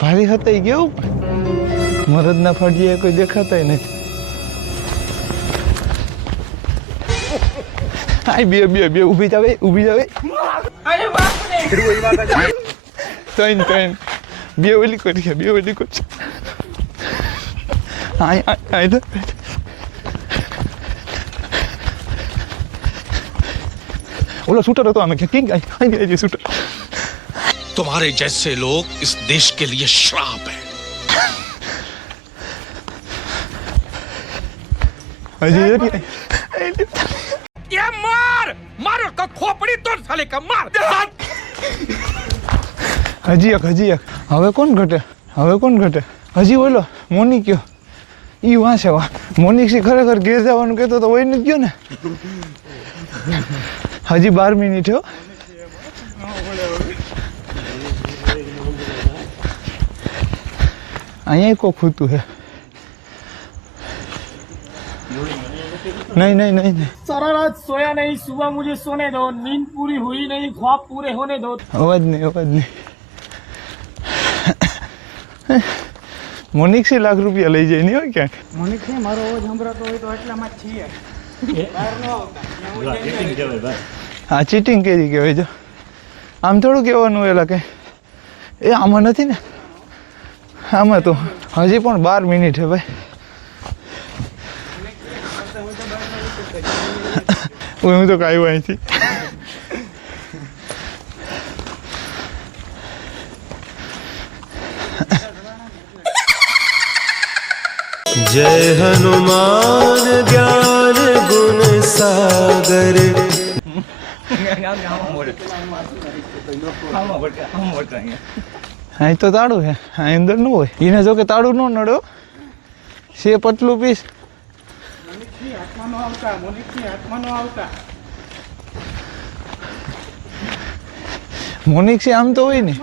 ભારી હતા કેવું મરદના ફળિયે કોઈ દેખાતા નથી. આય બે બે બે ઊભી જાવે ત્રણ બે ઓલી કરી બે ઓલી કરી बोलो शूटर तो हमें किंग आई शूटर तुम्हारे जैसे लोग इस देश के लिए श्राप है. ये मारो का खोपड़ी तोड़ साले का मार. હજી એક હવે કોણ ઘટે હજી બોલો મોની કયો ઈ વાંચે વા મોનિક ખરેખર ઘેર જવાનું કહેતો તો હોય નથી ગયો ને. હજી 12 મિનિટ હો. અહીંયા કોક હોતું है नहीं सारा रात सोया नहीं, सुबह मुझे सोने दो, नींद पूरी हुई नहीं, ख्वाब पूरे होने दो. अवाज नहीं मोनिक से लाख रुपया लई जाए नहीं हो क्या मोनिक से मारो अवाज સંભળાતો હોય તો એટલામાં જ છીએ બહાર ન આવતા. હા ચીટિંગ કરી કહેવાય. જો આમ થોડું કહેવાનું એલા કે એ આમાં નથી ને આમાં તો હજી પણ 12 મિનિટ હે ભાઈ. હું તો કાંઈ અહીંથી जय हनुमान ज्ञान गुण सागर. અહીં તો તાળું હે અહીં અંદર ન હોય એને જો કે તાળું ન નડો છે પતલું પીસ મોનિક છે આમ તો હોય ને